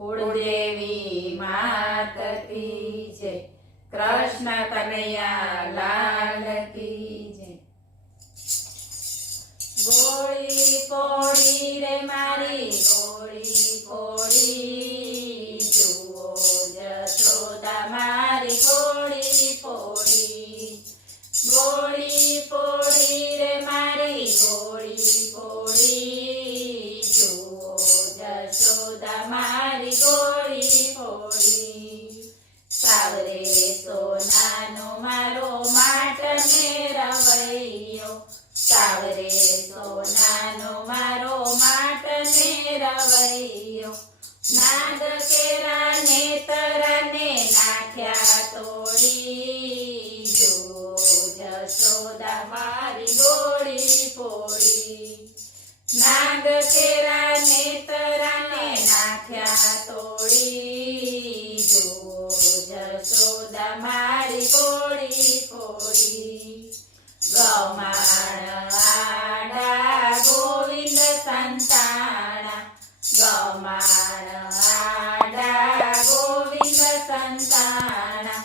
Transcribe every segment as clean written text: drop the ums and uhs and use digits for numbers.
કુળદેવી માત કી જય, કૃષ્ણ કનૈયા લાલ કી જય। ગોળી કોળી રે મારી ગોળી કોળી, જુઓ જશોદા મારી ગોળી કોળી। ગોળી કોળી રે મારી ગોળી કોળી, જુઓ જશોદા મારી ગોળી કોળી। સાવરે સોનાનો મારો માટને રવૈયો, સાવરે સોનાનો મારો માટને રવૈયો। નાગ કેરા નેતરાને નાખ્યા તોડી, જુઓ જશોદા મારી ગોળી કોળી। નાગ કેરા નેતરાને નાખ્યા તોડી, જુઓ જશોદા મારી ગોળી કોળી। ગૌમાણ આડા ગોવિંદ સંતાણા, ગૌમાણ આડા ગોવિંદ સંતાણા।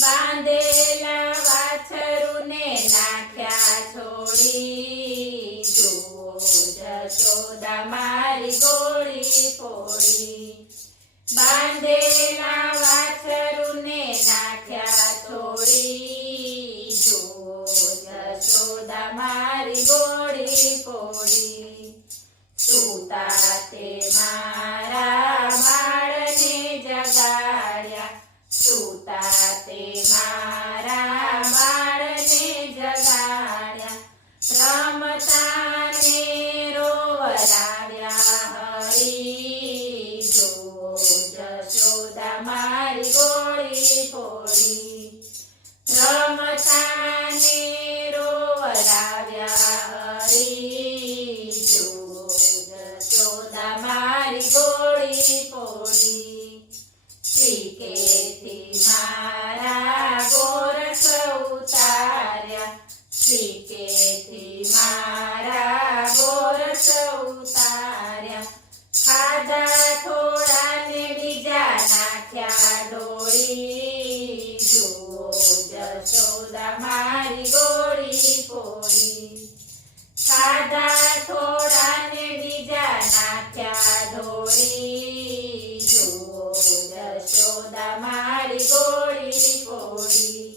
બાંધેલા વાછરુને નાખ્યા છોડી, જુઓ જશોદા મારી ગોળી કોળી। બાંધેલા વાછરુને નાખ્યા છોડી, જુઓ જશોદા મારી ગોળી કોળી। સૂતા તે મારા બાળને જગાડ્યા, સૂતા તે મારા બાળને જગાડ્યા। રમતા ને રોવરાવ્યા હરી, જુઓ જશોદા મારી ગોળી કોળી। રમતા ને રોવરાવ્યા હરી, જુઓ જશોદા મારી ગોળી કોળી। શીકેથી મારા ગોરસ ઉતાર્યા, શીકેથી મારા ગોરસ ઉતાર્યા। ખાધા થોડા ને બીજા નાખ્યા ડોળી, જુઓ જશોદા મારી ગોળી કોળી। ખાધા થોડા ને બીજા નાખ્યા ઢોળી, જુઓ જશોદા મારી ગોળી કોળી।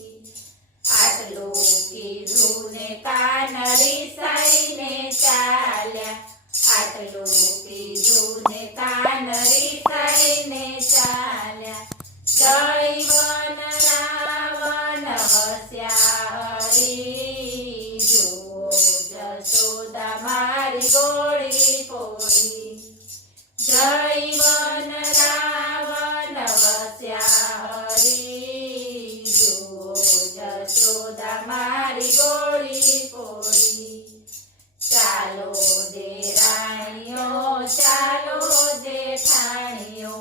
આટલું કીધું ને કાન રીસાઈને ચાલ્યા, આટલું કીધું ને કાન રીસાઈને ચાલ્યા। જય વન રાવણ વસ્યા હરી, જુઓ જશોદા મારી ગોળી કોળી। જય વન રાવણ વસ્યા હરી, જુઓ જશોદા મારી ગોળી કોળી। ચાલો દેરાણીઓ ચાલો જેઠાણીઓ,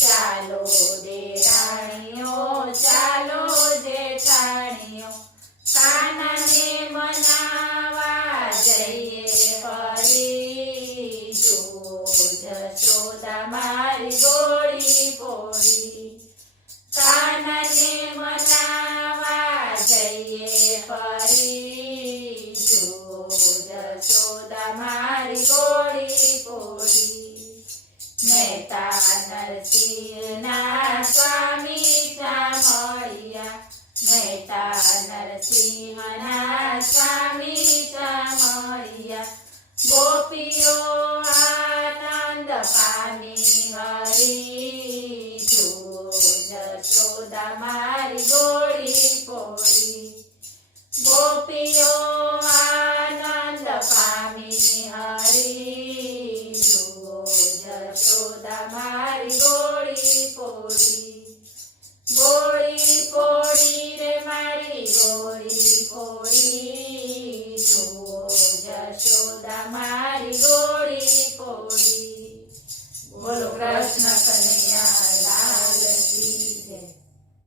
ચાલો દેરાણીઓ ચાલો જેઠાણીઓ। કાનાને મનાવા જઈએ ફરી, જુઓ જશોદા મારી ગોળી કોળી। કાનાને મનાવા જઈએ ફરી, જુઓ જશોદા મારી ગોળી કોળી। મહેતા નરસિંહના સ્વામી સામળિયા, મહેતા નરસિંહના સ્વામી સામળિયા। ગોપીઓ આનંદ પામી હરી, જુઓ જશોદા મારી ગોળી